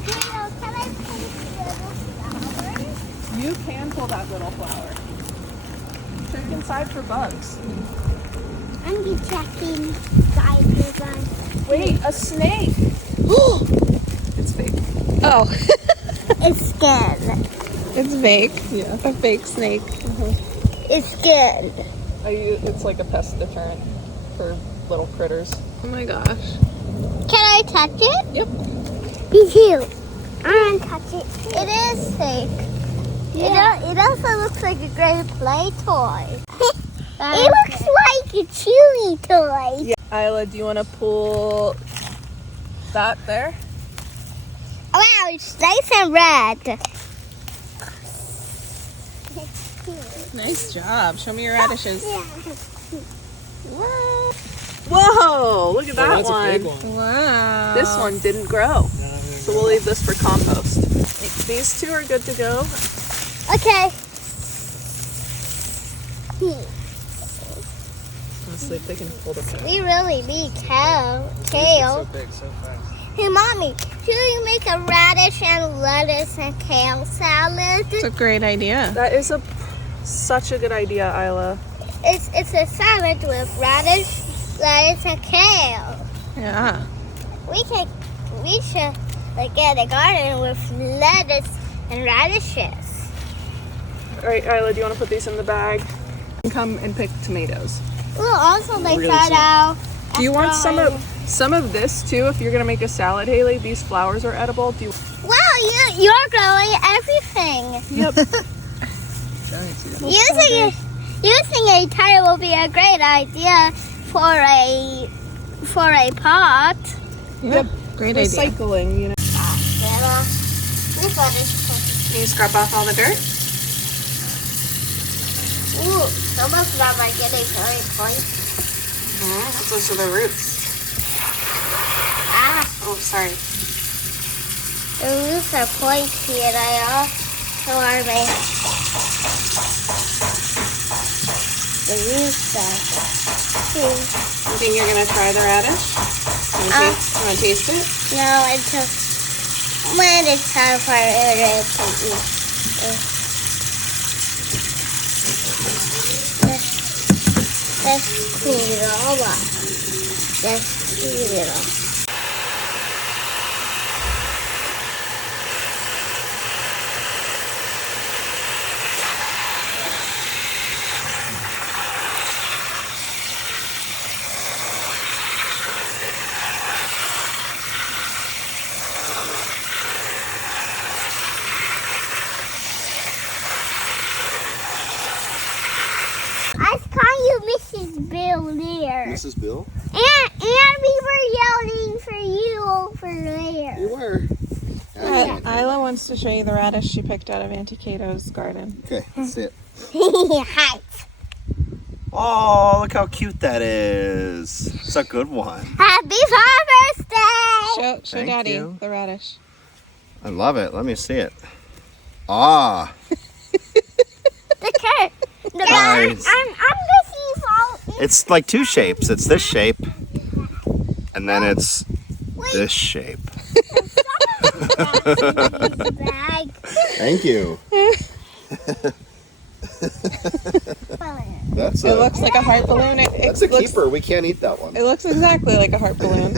Can I pull the little flower? You can pull that little flower. Check inside for bugs. I'm be checking inside the bugs. Wait, a snake. It's fake. Oh, It's good. it's fake. Yeah. A fake snake. It's good. It's like a pest deterrent for little critters. Oh my gosh. Can I touch it? Yep. Me too. I want to touch it. It is fake. Yeah. It also looks like a great play toy. It looks like a chewy toy. Yeah. Isla, do you want to pull that there? Wow, it's nice and red. Nice job. Show me your radishes. What? Whoa, look at that That's one. a big one. Wow. This one didn't grow. So we'll leave this for compost. These two are good to go. Okay. Let's see if they can pull the We really need kale. So big, so fast. Hey, Mommy, should we make a radish and lettuce and kale salad? It's a great idea. That is such a good idea, Isla. It's a salad with radish, lettuce, and kale. Yeah. We should get a garden with lettuce and radishes. All right, Isla, do you want to put these in the bag? Come and pick tomatoes. We'll also Really try soon. out. Do you want some of this too? If you're gonna make a salad, Haley, these flowers are edible. Do you? Wow, you're growing everything. Yep. Using a tire will be a great idea for a pot. Yep. Great idea. Recycling, you know. Can you scrub off all the dirt? Ooh, some of them are getting very pointy. Those are the roots. Ah, Oh, sorry. the roots are pointy and so are they. The roots are. You think you're gonna try the radish? You wanna taste it? No, until when it's time for it to eat. Let's clean it all up. Let's clean it all. I saw you, Mrs. Bill, there. Mrs. Bill? And we were yelling for you over there. You were. Isla wants to show you the radish she picked out of Auntie Cato's garden. Okay, let's see it. Hi. Oh, look how cute that is. It's a good one. Happy Father's Day! Show Thank Daddy you. the radish. I love it. Let me see it. Ah. The cat. Nice. I'm missing all. It's like two shapes. It's this shape, and then it's this shape. Bag. Thank you. That's It looks like a heart balloon. that's a looks, keeper. We can't eat that one. It looks exactly like a heart balloon.